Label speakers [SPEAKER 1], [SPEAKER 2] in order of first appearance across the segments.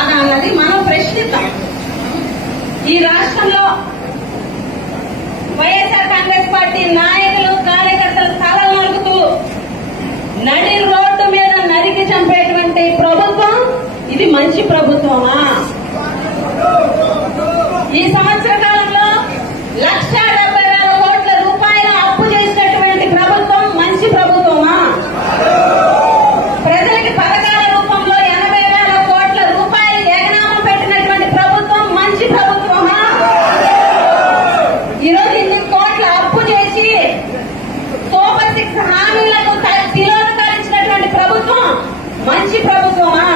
[SPEAKER 1] కాదా అన్నది మనం ప్రశ్నిద్దాం ఈ రాష్ట్రంలో వైఎస్ఆర్ కాంగ్రెస్ పార్టీ నాయకులు చేసి సూపర్ సిక్స్ హామీలను తిలోదకరించినటువంటి ప్రభుత్వం మంచి ప్రభుత్వమా?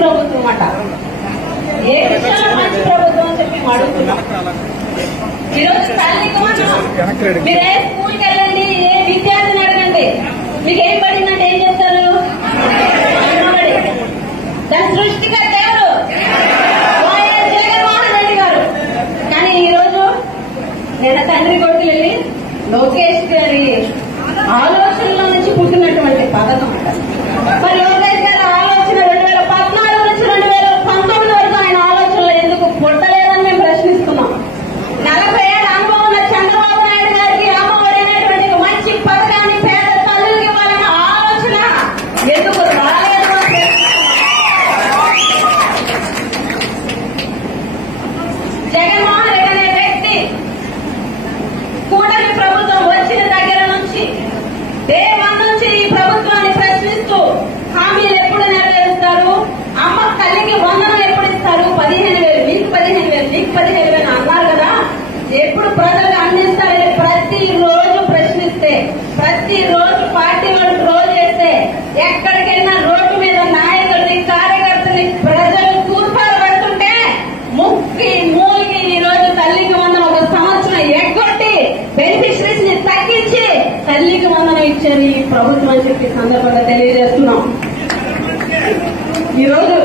[SPEAKER 1] ప్రభుత్వం అట ఏ విషయంలో మంచి ప్రభుత్వం అని చెప్పి అడుగుతున్నాం. ఈరోజు తల్లికి మీరు ఏ స్కూల్కి వెళ్ళండి ఏ విద్యార్థిని అడగండి మీకు ఏం పడిందంటే ఏం చెప్తారు దాని సృష్టికర్త ఎవరు? జగన్మోహన్ రెడ్డి గారు. కానీ ఈ రోజు నిన్న తండ్రి కొడుకు వెళ్ళి లోకేష్ గారి ఆలోచనలో నుంచి పుట్టినటువంటి పథకం అట. మరి తల్లికి వందనం ఇచ్చారు ఈ ప్రభుత్వం అని చెప్పి సందర్భంగా తెలియజేస్తున్నాం. ఈరోజు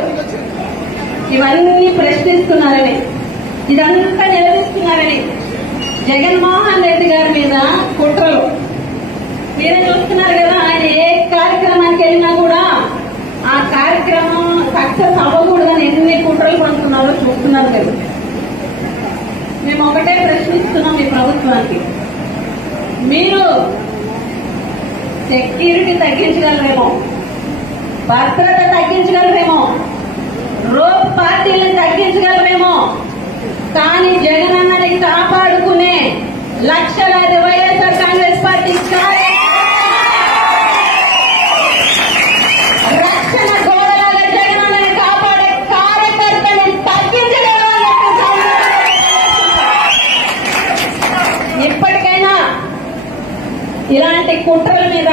[SPEAKER 1] ఇవన్నీ ప్రశ్నిస్తున్నారని ఇదంతా నిలదీస్తున్నారని జగన్మోహన్ రెడ్డి గారి మీద కుట్రలు. మీరే చూస్తున్నారు కదా ఆయన ఏ కార్యక్రమానికి వెళ్ళినా కూడా ఆ కార్యక్రమం సక్సెస్ అవ్వకూడదని ఎన్ని కుట్రలు పడుతున్నారో చూస్తున్నారు కదా. మేము ఒకటే ప్రశ్నిస్తున్నాం ఈ ప్రభుత్వానికి మీరు సెక్యూరిటీ తగ్గించగలరేమో భద్రత తగ్గించగలరేమో రోప్ పార్టీలను తగ్గించగలరేమో కానీ జగనన్నని కాపాడుకునే లక్షలాది వైఎస్ఆర్ కాంగ్రెస్ పార్టీ ఇలాంటి కుట్రల మీద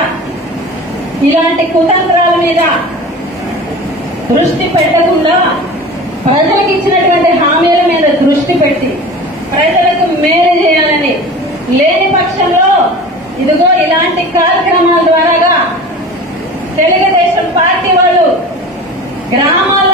[SPEAKER 1] ఇలాంటి కుతంత్రాల మీద దృష్టి పెట్టకుండా ప్రజలకు ఇచ్చినటువంటి హామీల మీద దృష్టి పెట్టి ప్రజలకు మేలు చేయాలని లేని పక్షంలో ఇదిగో ఇలాంటి కార్యక్రమాల ద్వారాగా తెలుగుదేశం పార్టీ వాళ్ళు గ్రామాల